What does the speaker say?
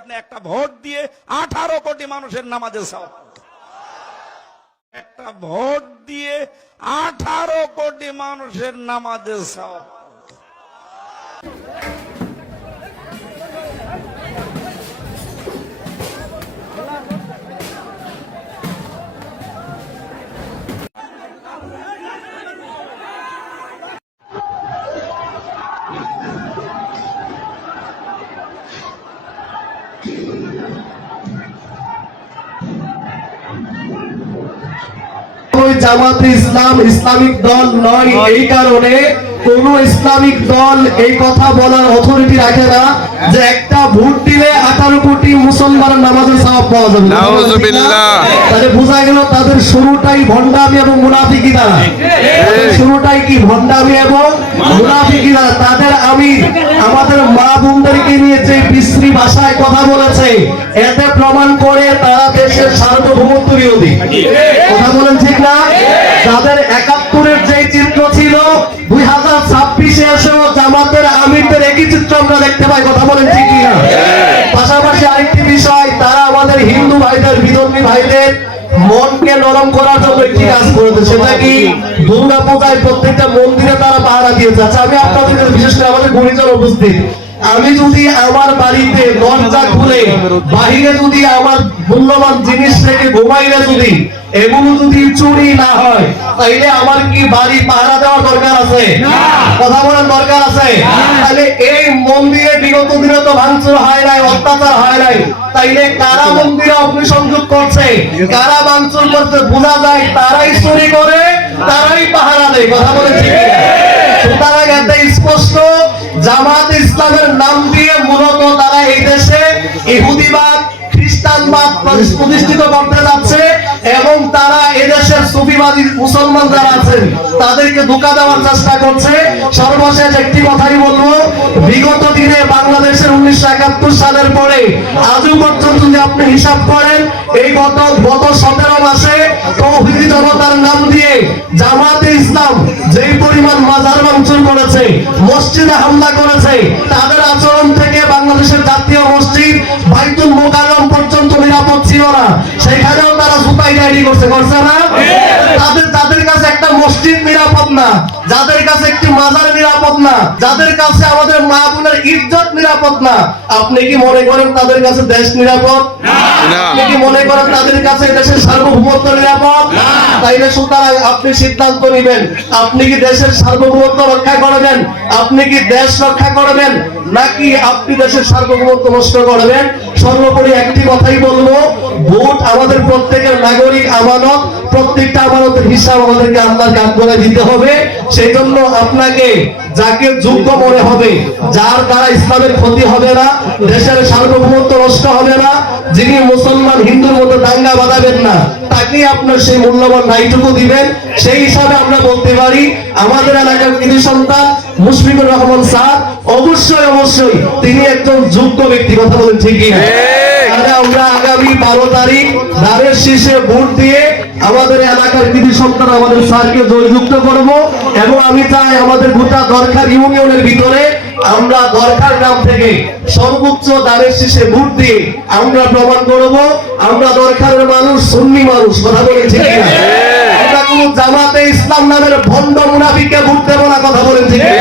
আপনি একটা ভোট দিয়ে 18 কোটি মানুষের নামাজের সওয়াব, একটা ভোট দিয়ে 18 কোটি মানুষের নামাজের সওয়াব। জামাতে ইসলাম ইসলামিক দল নয়, এই কারণে কোন ইসলামিক দল এই কথা বলার অথরিটি রাখে না যে একটা ভোট দিলে 18 কোটি মুসলমানের নামাজের সওয়াব পাওয়া যাবে। তাহলে বোঝা গেল তাদের শুরুটাই ভণ্ডামি এবং মুনাফিকি দ্বারা, শুরুটাই কি ভণ্ডামি এবং মুনাফিকি দ্বারা। তাদের আমি আমাদের মা বোনদেরকে নিয়ে যে বিশ্রী ভাষায় কথা বলেছে, এতে প্রমাণ করে তারা দেশের সার্বভৌমত্ব বিরোধী। কথা বলেন ঠিক না? তাদের 71-এর যে চিত্র ছিল 2026-এ এসেও জামাতের আমিরদের একই চিত্র আমরা দেখতে পাই। কথা বলেন ঠিক না? পাশাপাশি আরেকটি বিষয়, তারা আমাদের হিন্দু ভাইদের, বিধর্মী ভাইদের মনকে নরম করার জন্য একটি কাজ করেছে, সেটা কি দুর্গা পূজায় প্রত্যেকটা মন্দিরে তারা পাহারা দিয়েছে। আচ্ছা, আমি আপনাদের বিশেষ করে আমাদের গুণীজন উপস্থিত, আমি যদি আমার বাড়িতে দরজা খুলে বাহিরে যদি আমার মূল্যবান জিনিস থেকে ঘুমাইলে যদি এগুলো যদি চুরি না হয়, তাইলে আমার কি বাড়ি পাহারা দেওয়ার দরকার আছে? কথা বলার দরকার আছে? তাহলে এই মন্দিরে বিগত দিনে তো ভাঙচুর হয় নাই, অত্যাচার হয় নাই, তাইলে কারা মন্দিরে অগ্নিসংযোগ করছে, কারা ভাঙচুর করছে? বোঝা যায় তারাই চুরি করে, তারাই পাহারা দেয়। কথা বলে ঠিক। সুতরাং এতে স্পষ্ট, জামাত ইসলামের নাম দিয়ে মূলত তারা এই দেশে ইহুদিবাদ, খ্রিস্টানবাদ প্রতিষ্ঠিত করতে যাচ্ছে এবং তারা এদেশের সুফিবাদী মুসলমান যারা আছেন তাদেরকে ধোঁকা দেওয়ার চেষ্টা করছে। সর্বশেষ একটি কথাই বলবো, বিগত দিনে বাংলাদেশের 1971 সালের পরে আজও পর্যন্ত যদি আপনি হিসাব করেন, এই গত 17 মাসে তৌহিদি জনতার নাম দিয়ে জামাতে ইসলাম যেই পরিমাণ মাজার ভাঙচুর করেছে, মসজিদে হামলা করেছে, তাদের আচরণ থেকে বাংলাদেশের জাতীয় মসজিদ বাইতুল মুকাররম পর্যন্ত নিরাপদ ছিল না। সেখানেও তারা জুতাই ডায়েরি করছে না? তাদের কাছে একটা মসজিদ নিরাপদ না, যাদের কাছে একটি মাজার নিরাপদ না, যাদের কাছে আমাদের মা বোনের ইজ্জত নিরাপদ না, আপনি কি মনে করেন তাদের কাছে দেশ নিরাপদ? আপনি কি মনে করেন তাদের কাছে দেশের সার্বভৌমত্ব নিরাপদ? তাইলে সুতরাং আপনি সিদ্ধান্ত নেবেন, আপনি কি দেশের সার্বভৌমত্ব রক্ষা করবেন, আপনি কি দেশ রক্ষা করবেন, নাকি আপনি দেশের সার্বভৌমত্ব নষ্ট করবেন? সর্বোপরি একটি কথাই বলবো, ভোট আমাদের প্রত্যেকের নাগরিক আমানত, প্রত্যেকটা আমানতের হিসাব আমাদেরকে আল্লাহর কাজ করে দিতে হবে। সেই জন্য আপনাকে যাকে যোগ্য মনে হবে, যার দ্বারা ইসলামের ক্ষতি হবে না, দেশের সার্বভৌমত্ব নষ্ট হবে না, যিনি মুসলমান হিন্দুর মতো দাঙ্গা বাঁধাবেন না, তাকেই আপনার সেই মূল্যবান রায়টুকু দিবেন। সেই হিসাবে আমরা বলতে পারি আমাদের এলাকার কৃতি সন্তান মুশফিকুর রহমান স্যার অবশ্যই তিনি একজন যোগ্য ব্যক্তি। কথা বলেন ঠিক কি? আমরা আগামী 12 তারিখ দ্বারের শীষে ভোট দিয়ে আমাদের এলাকার কৃতি সন্তান আমাদের স্যারকে জয়যুক্ত করব এবং আমি চাই আমাদের গোটা দরকার ইউনিয়নের ভিতরে আমরা দরকার গ্রাম থেকে সর্বোচ্চ দ্বারের শীষে ভোট দিয়ে আমরা প্রমাণ করব আমরা দরকারের মানুষ, সুন্নি মানুষ। কথা বলেন ঠিক না? আমরা কোন জামাতে ইসলাম নামের ভণ্ড মুনাফিককে ভোট দেব না। কথা বলেন ঠিক না?